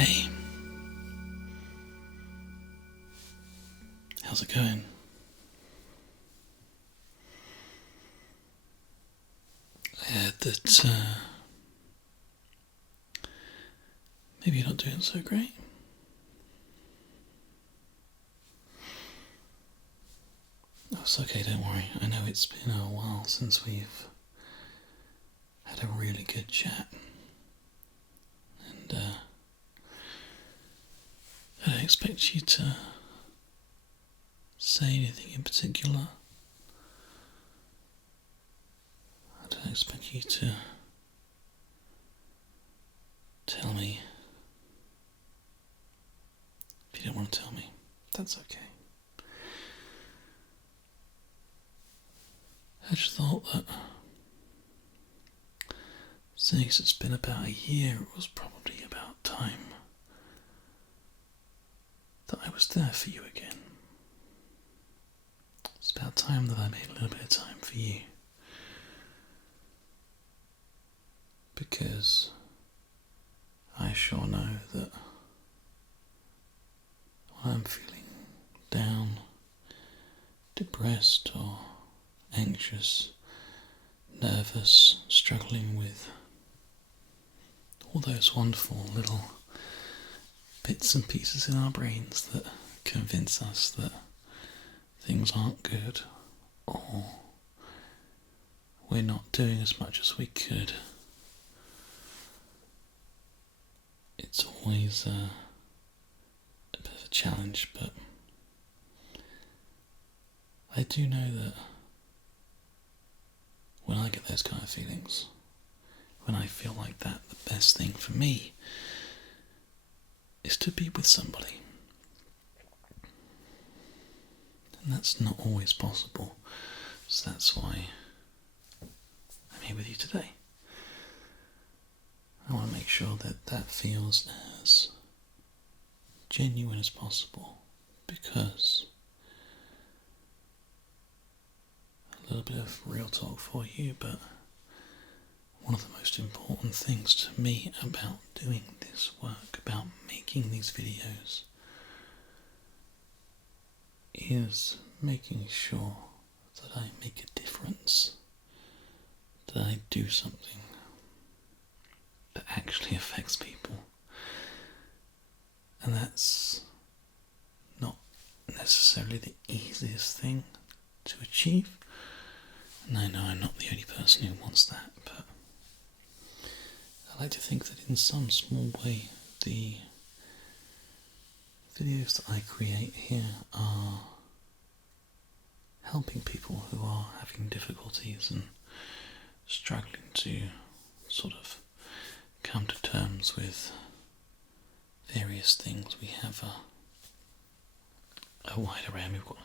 Hey, how's it going? I heard that maybe you're not doing so great. Oh, it's okay, don't worry. I know it's been a while since we've had a really good chat. And I don't expect you to say anything in particular. I don't expect you to tell me. If you don't want to tell me, that's okay. I just thought that since it's been about a year, it was probably about time that I was there for you again. It's about time that I made a little bit of time for you. Because I sure know that when I'm feeling down, depressed or anxious, nervous, struggling with all those wonderful little bits and pieces in our brains that convince us that things aren't good or we're not doing as much as we could. It's always a bit of a challenge, but I do know that when I get those kind of feelings, when I feel like that, the best thing for me is to be with somebody. And that's not always possible, so that's why I'm here with you today. I want to make sure that that feels as genuine as possible, because a little bit of real talk for you, but one of the most important things to me about doing this work, about making these videos, is making sure that I make a difference, that I do something that actually affects people. And that's not necessarily the easiest thing to achieve. And I know I'm not the only person who wants that, but I like to think that in some small way the videos that I create here are helping people who are having difficulties and struggling to sort of come to terms with various things. We have a wide array. We've got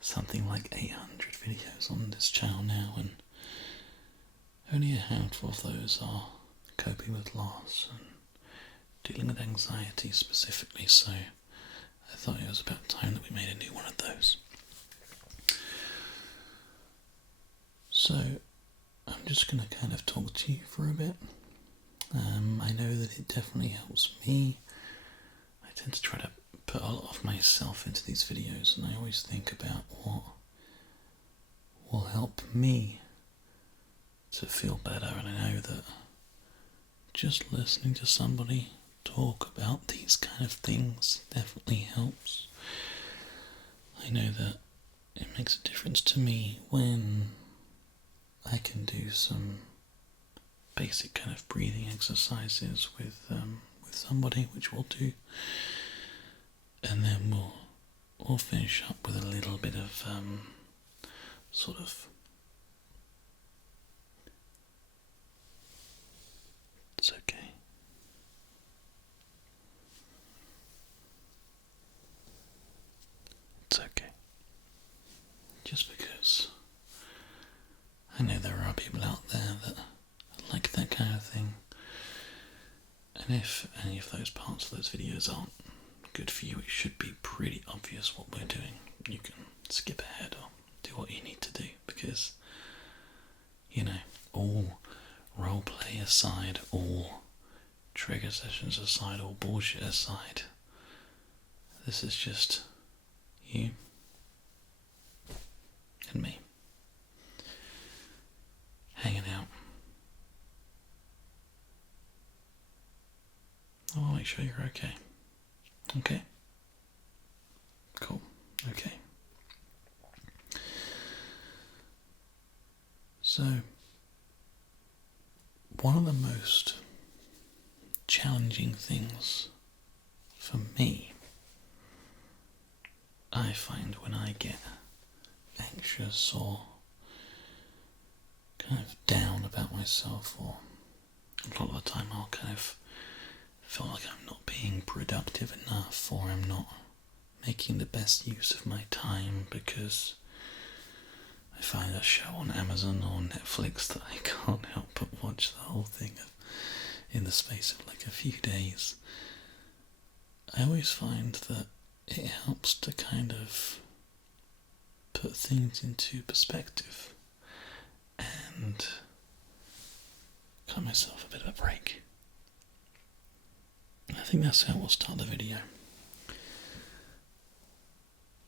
something like 800 videos on this channel now, and only a handful of those are coping with loss and dealing with anxiety specifically, so I thought it was about time that we made a new one of those. So I'm just going to kind of talk to you for a bit. I know that it definitely helps me. I tend to try to put a lot of myself into these videos, and I always think about what will help me to feel better, and I know that just listening to somebody talk about these kind of things definitely helps. I know that it makes a difference to me when I can do some basic kind of breathing exercises with somebody, which we'll do, and then we'll finish up with a little bit of sort of it's okay. It's okay. Just because I know there are people out there that like that kind of thing, and if any of those parts of those videos aren't good for you, it should be pretty obvious what we're doing. You can skip ahead or do what you need to do, because, all roleplay aside, all trigger sessions aside, all bullshit aside, this is just you and me hanging out. I want to make sure you're okay. Okay? Cool. Okay. So, one of the most challenging things for me, I find when I get anxious or kind of down about myself, or a lot of the time I'll kind of feel like I'm not being productive enough, or I'm not making the best use of my time because I find a show on Amazon or Netflix that I can't help but watch the whole thing in the space of like a few days. I always find that it helps to kind of put things into perspective and cut myself a bit of a break. I think that's how we'll start the video,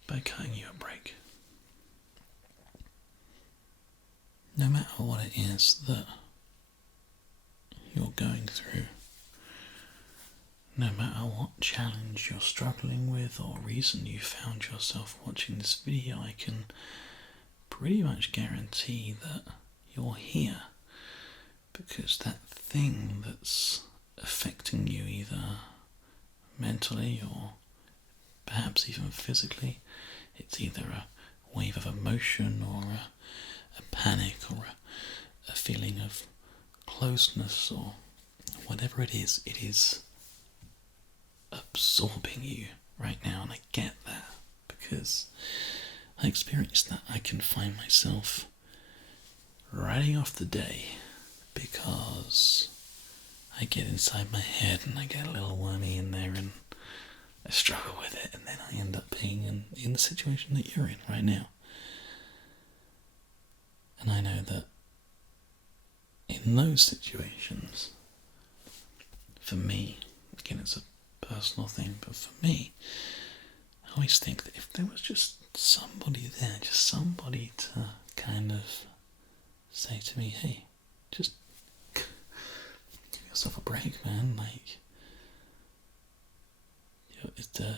by cutting you a break. No matter what it is that you're going through, no matter what challenge you're struggling with or reason you found yourself watching this video, I can pretty much guarantee that you're here because that thing that's affecting you either mentally or perhaps even physically, it's either a wave of emotion or a panic or a feeling of closeness or whatever it is absorbing you right now, and I get that because I experienced that. I can find myself writing off the day because I get inside my head and I get a little wormy in there and I struggle with it, and then I end up being in the situation that you're in right now. And I know that in those situations, for me, again it's a personal thing, but for me, I always think that if there was just somebody there, just somebody to kind of say to me, hey, just give yourself a break, man, like,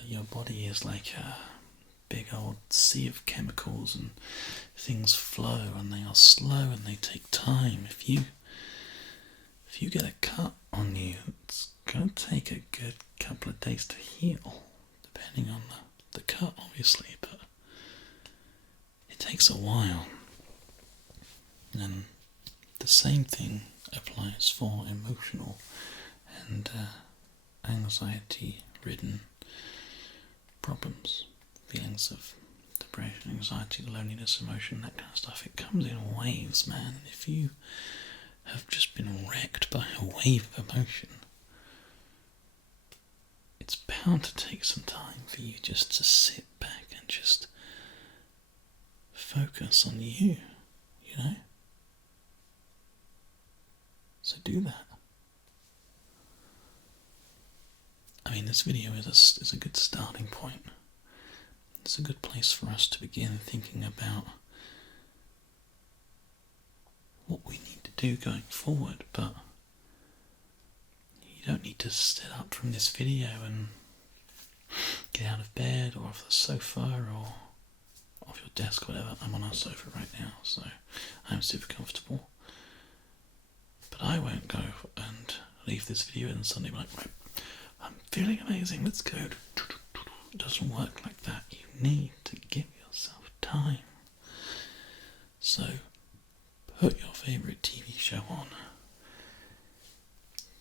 your body is like a big old sea of chemicals and things flow and they are slow and they take time. If you get a cut on you, it's going to take a good couple of days to heal, depending on the cut obviously, but it takes a while. And the same thing applies for emotional and anxiety-ridden problems, feelings of depression, anxiety, loneliness, emotion, that kind of stuff. It comes in waves, man, and if you have just been wrecked by a wave of emotion, it's bound to take some time for you just to sit back and just focus on you know? So do that. I mean, this video is a good starting point. It's a good place for us to begin thinking about what we need to do going forward, but you don't need to sit up from this video and get out of bed or off the sofa or off your desk, whatever. I'm on our sofa right now, so I'm super comfortable. But I won't go and leave this video and suddenly be like, right, I'm feeling amazing, let's go. It doesn't work like that. You need to give yourself time. So, put your favourite TV show on.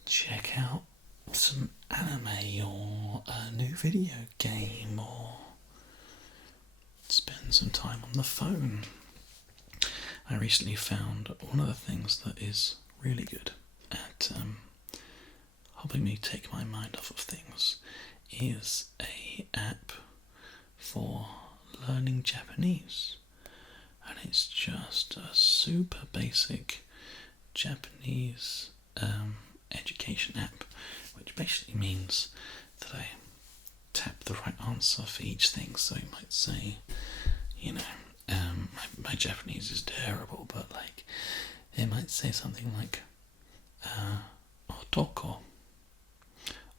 Check out some anime or a new video game, or spend some time on the phone. I recently found one of the things that is really good at helping me take my mind off of things is a app for learning Japanese, and it's just a super basic Japanese education app which basically means that I tap the right answer for each thing. So you might say, my Japanese is terrible, but like, it might say something like, otoko,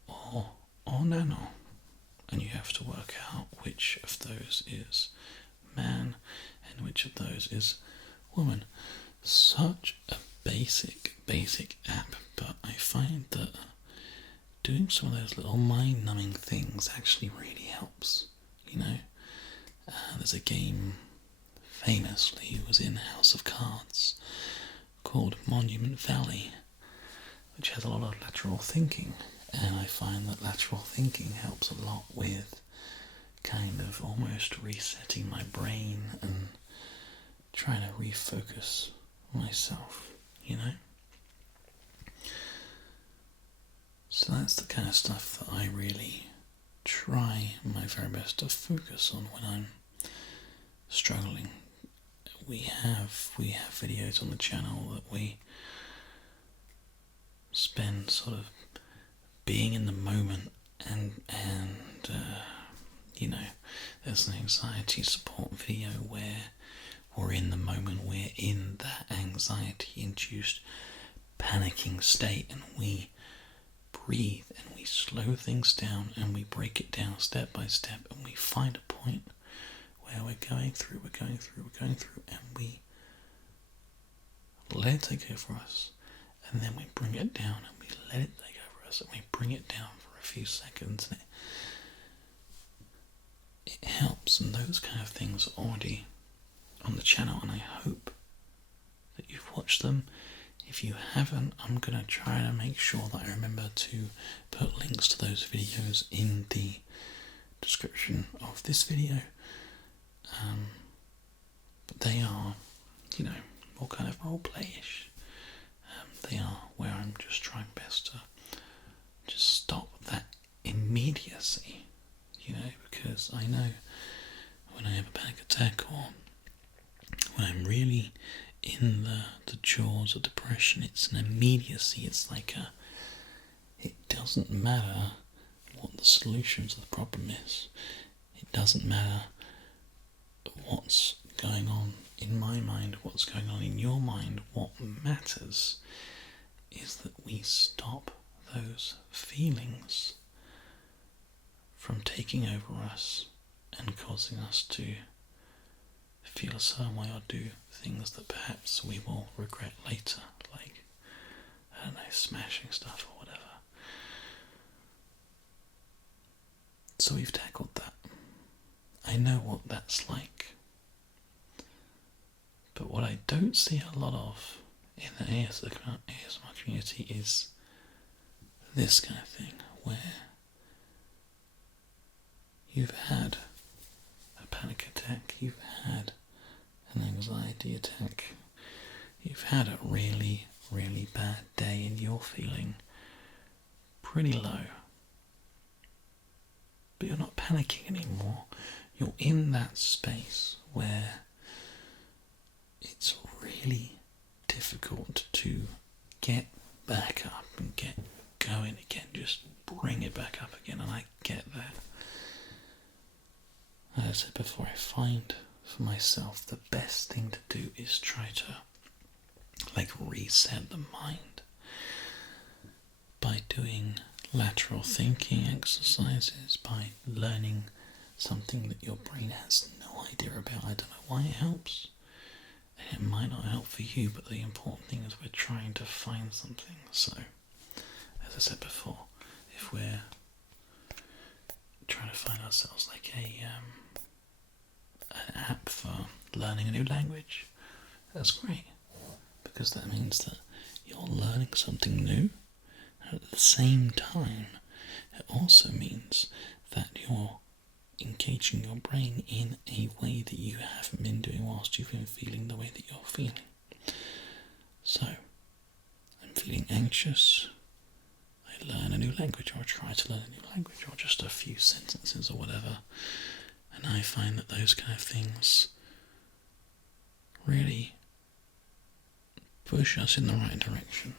or nano, and you have to work out which of those is man and which of those is woman. Such a basic app, but I find that doing some of those little mind-numbing things actually really helps. There's a game famously was in House of Cards called Monument Valley, which has a lot of lateral thinking, and I find that lateral thinking helps a lot with kind of almost resetting my brain and trying to refocus myself, So that's the kind of stuff that I really try my very best to focus on when I'm struggling. We have videos on the channel that we spend sort of being in the moment and there's an anxiety support video where we're in the moment, we're in that anxiety-induced panicking state, and we breathe and we slow things down and we break it down step by step, and we find a point where we're going through, and we let it take over us, and then we bring it down and we let it take over us, and we bring it down for a few seconds, and it helps. And those kind of things are already on the channel, and I hope that you've watched them. If you haven't, I'm going to try to make sure that I remember to put links to those videos in the description of this video. But they are, more kind of roleplay-ish. They are where I'm just trying best to just stop that immediacy, because I know when I have a panic attack or when I'm really in the jaws of depression, it's an immediacy. It's like it doesn't matter what the solution to the problem is. It doesn't matter what's going on in my mind, what's going on in your mind. What matters is that we stop those feelings from taking over us and causing us to feel a certain way or do things that perhaps we will regret later, like, smashing stuff or whatever. So we've tackled that. I know what that's like. But what I don't see a lot of in the ASMR community is this kind of thing, where you've had a panic attack, you've had an anxiety attack, you've had a really, really bad day, and you're feeling pretty low. But you're not panicking anymore. You're in that space where it's really difficult to get back up and get going again, just bring it back up again, and I get that. As I said before, I find for myself the best thing to do is try to reset the mind by doing lateral thinking exercises, by learning something that your brain has no idea about. I don't know why it helps, and it might not help for you, but the important thing is we're trying to find something. So, as I said before, if we're trying to find ourselves like an app for learning a new language, that's great, because that means that you're learning something new, and at the same time it also means that you're engaging your brain in a way that you haven't been doing whilst you've been feeling the way that you're feeling. So, I'm feeling anxious, I learn a new language, or I try to learn a new language, or just a few sentences or whatever, and I find that those kind of things really push us in the right direction.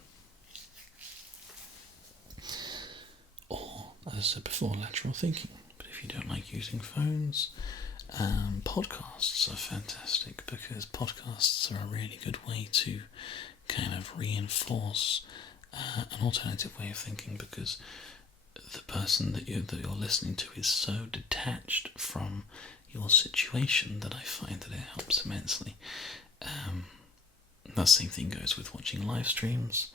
as I said before, lateral thinking. But if you don't like using phones, podcasts are fantastic, because podcasts are a really good way to kind of reinforce an alternative way of thinking, because the person that you're listening to is so detached from your situation that I find that it helps immensely. That same thing goes with watching live streams.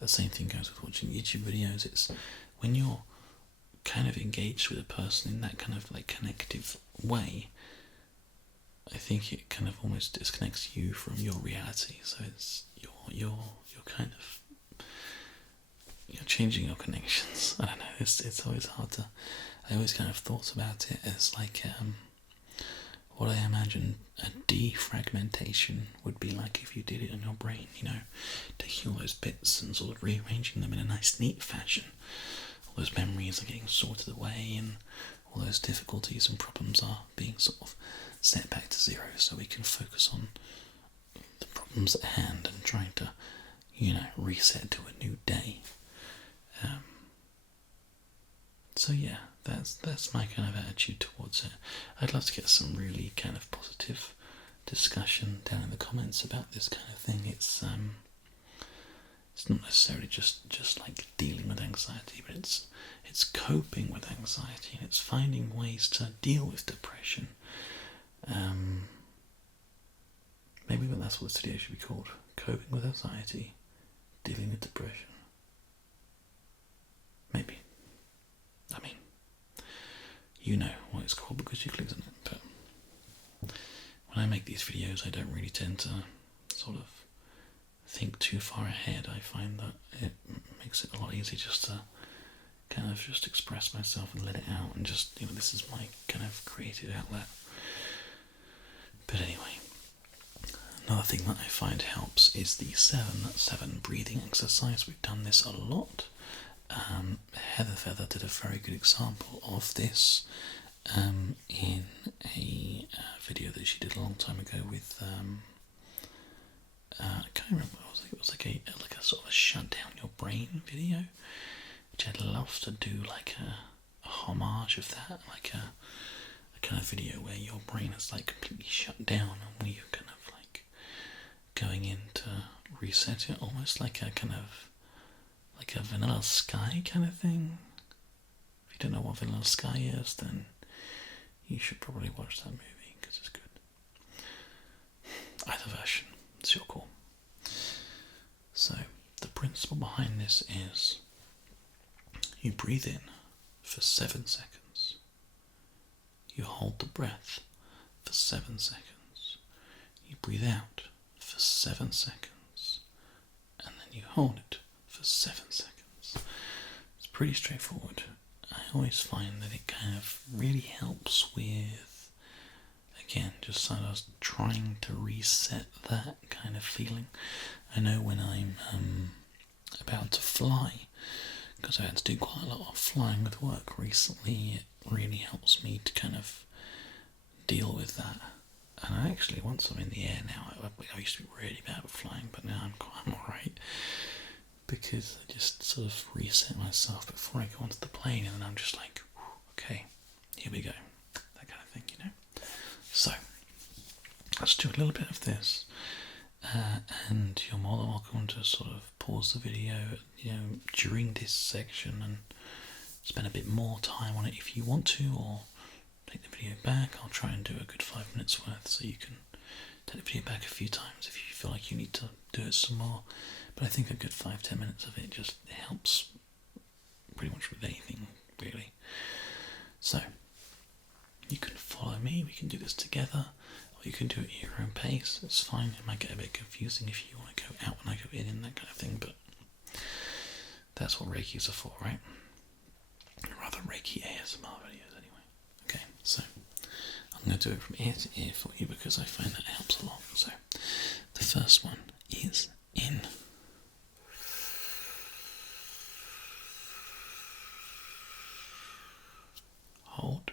The same thing goes with watching YouTube videos. It's when you're kind of engaged with a person in that kind of like connective way, I think it kind of almost disconnects you from your reality. So it's you're kind of, you're changing your connections. I don't know. It's always hard to. I always kind of thought about it as like what I imagine a defragmentation would be like if you did it in your brain. You know, taking all those bits and sort of rearranging them in a nice, neat fashion. All those memories are getting sorted away, and all those difficulties and problems are being sort of set back to zero, so we can focus on the problems at hand and trying to, reset to a new day. So yeah, that's my kind of attitude towards it. I'd love to get some really kind of positive discussion down in the comments about this kind of thing. It's not necessarily just like dealing with anxiety, but it's coping with anxiety, and it's finding ways to deal with depression. Maybe that's what this video should be called: coping with anxiety, dealing with depression. Maybe. I mean, you know what it's called because you clicked on it, but when I make these videos, I don't really tend to sort of think too far ahead. I find that it makes it a lot easier just to kind of just express myself and let it out, and just, this is my kind of creative outlet. But anyway, another thing that I find helps is the 7-7 breathing exercise. We've done this a lot. Heather Feather did a very good example of this in a video that she did a long time ago with I can't remember what it was. It was like a sort of a shut down your brain video, which I'd love to do like a homage of that, like a kind of video where your brain is like completely shut down and where you're kind of like going in to reset it, almost like a kind of like a Vanilla Sky kind of thing. If you don't know what Vanilla Sky is, then you should probably watch that movie because it's good. Either version, it's your call. So the principle behind this is you breathe in for 7 seconds, you hold the breath for 7 seconds, you breathe out for 7 seconds, and then you hold it for 7 seconds. It's pretty straightforward. I always find that it kind of really helps with, again, just sort of trying to reset that kind of feeling. I know when I'm about to fly, because I had to do quite a lot of flying with work recently, it really helps me to kind of deal with that. And I actually, once I'm in the air now, I used to be really bad with flying, but now I'm alright, because I just sort of reset myself before I go onto the plane, and then I'm just like, okay, here we go, that kind of thing, So, let's do a little bit of this, and you're more than welcome to sort of pause the video, during this section and spend a bit more time on it if you want to, or take the video back. I'll try and do a good 5 minutes worth, so you can take the video back a few times if you feel like you need to do it some more. But I think a good 5-10 minutes of it just helps pretty much with anything, really. So, you can follow me, we can do this together, or you can do it at your own pace. It's fine. It might get a bit confusing if you want to go out and I go in and that kind of thing, but that's what Reiki's are for, right? Or rather, Reiki ASMR videos anyway. Okay, so I'm going to do it from ear to ear for you because I find that helps a lot. So, the first one is in. Hold.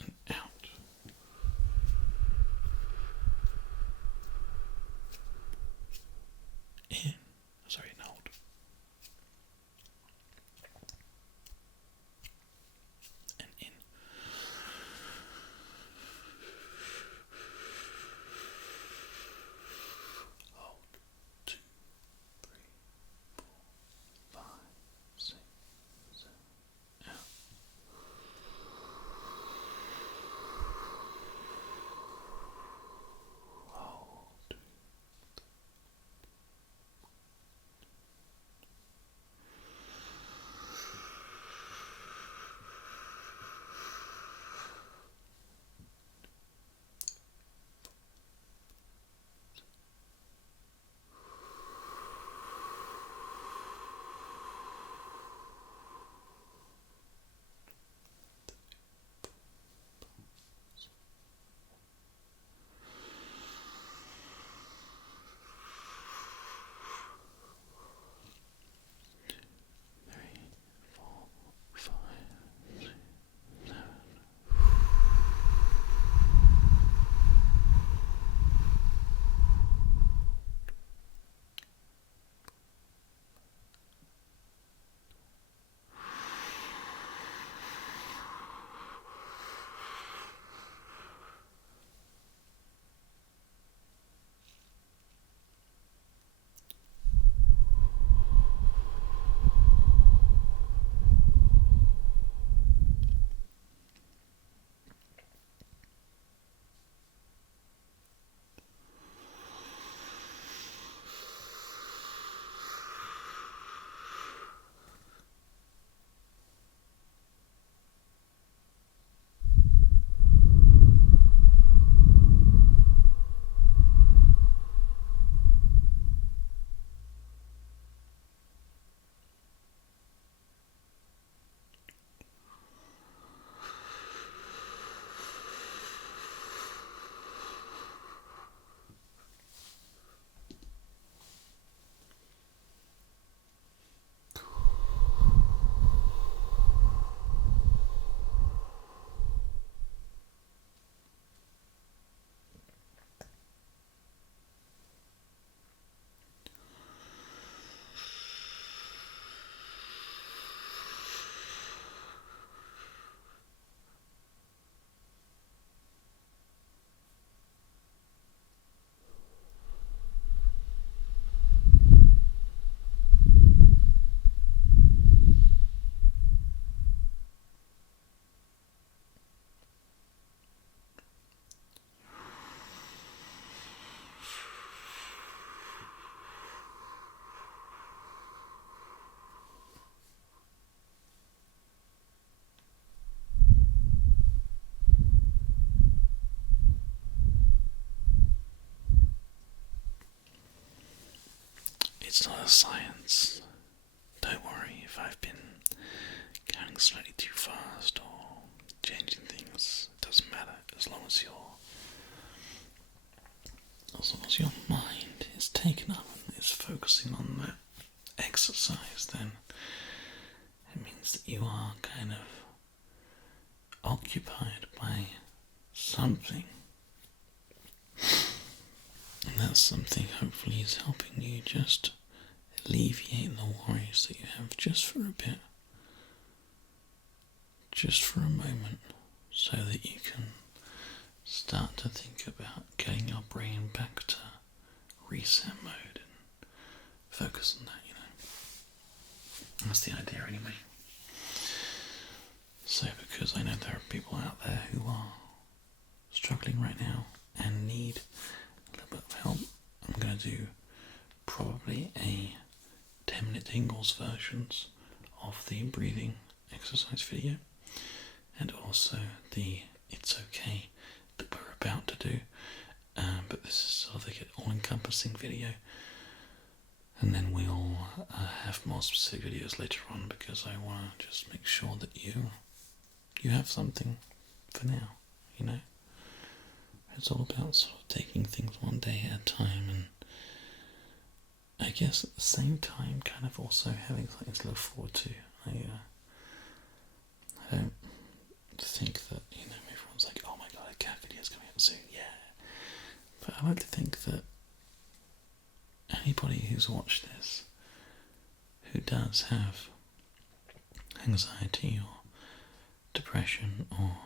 And out. In. It's not a science. Don't worry if I've been going slightly too fast or changing things. It doesn't matter as long as your mind is taken up and is focusing on that exercise, then it means that you are kind of occupied by something. And that something hopefully is helping you just alleviate the worries that you have just for a bit. Just for a moment, so that you can start to think about getting your brain back to reset mode and focus on that, That's the idea anyway. So because I know there are people out there who are struggling right now and need a little bit of help, I'm going to do probably a 10-minute tingles versions of the breathing exercise video, and also the It's Okay that we're about to do, but this is sort of like an all-encompassing video, and then we'll have more specific videos later on, because I want to just make sure that you have something for now, It's all about sort of taking things one day at a time, and I guess at the same time kind of also having something to look forward to. I don't think that, everyone's like, oh my god, a cat video's coming out soon, yeah. But I like to think that anybody who's watched this, who does have anxiety or depression or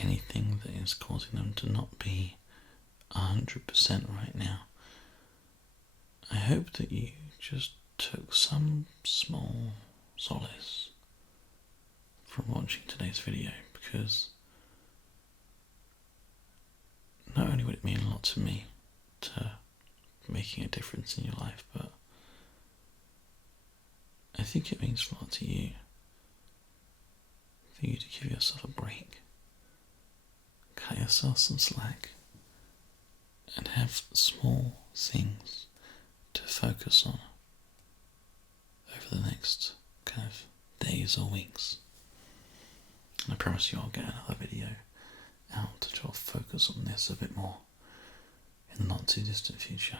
anything that is causing them to not be 100% right now, I hope that you just took some small solace from watching today's video, because not only would it mean a lot to me to making a difference in your life, but I think it means a lot to you, for you to give yourself a break, cut yourself some slack, and have small things to focus on over the next kind of days or weeks. And I promise you I'll get another video out to try to focus on this a bit more in the not too distant future.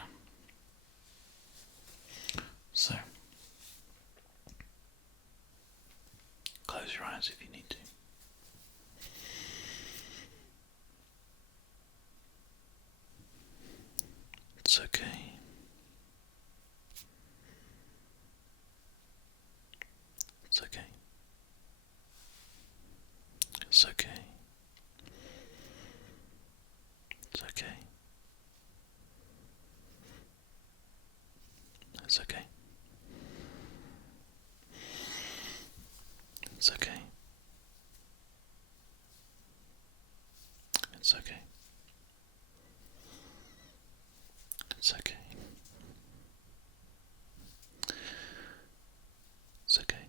So, close your eyes if you need to. It's okay. It's okay. It's okay. It's okay. It's okay. It's okay. It's okay. It's okay. It's okay.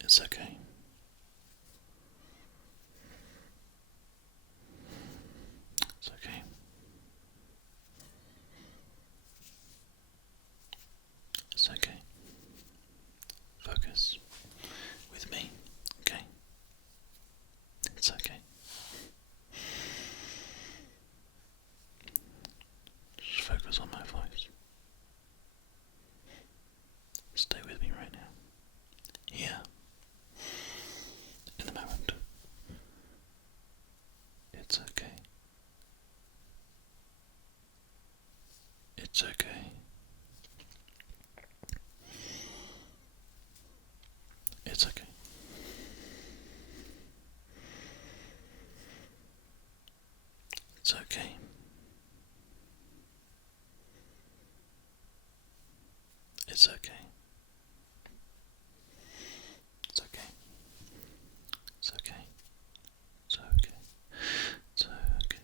It's okay. It's okay. It's okay. Focus with me, okay? It's okay. Just focus on my voice. Stay with me right now. Here. In the moment. It's okay. It's okay. It's okay. It's okay. It's okay. It's okay. It's okay. It's okay. It's okay.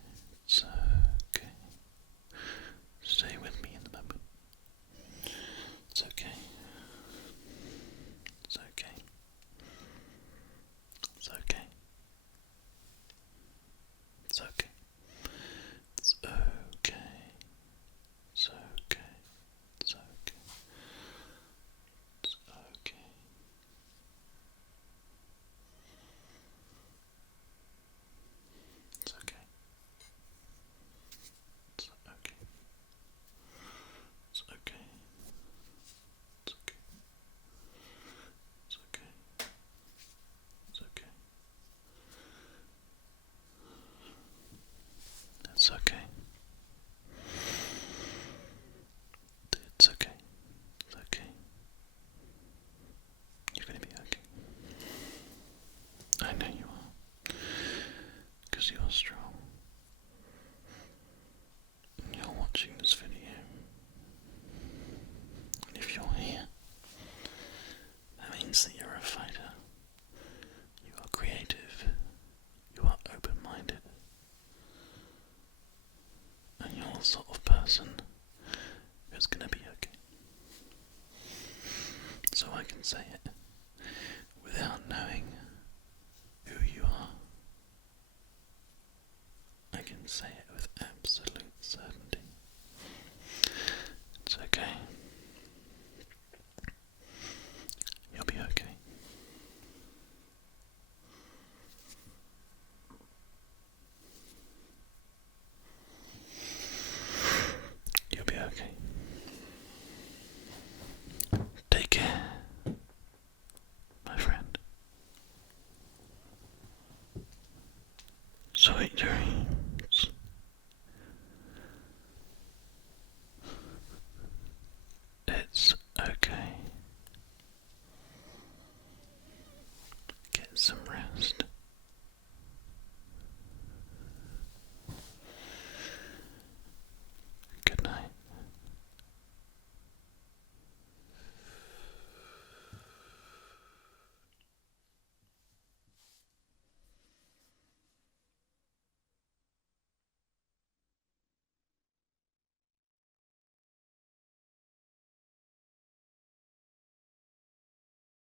It's okay. Stay with me in the moment. It's okay. It's okay. It's okay. It's okay. It's okay. say it without knowing who you are. I can say it with absolute certainty. It's okay.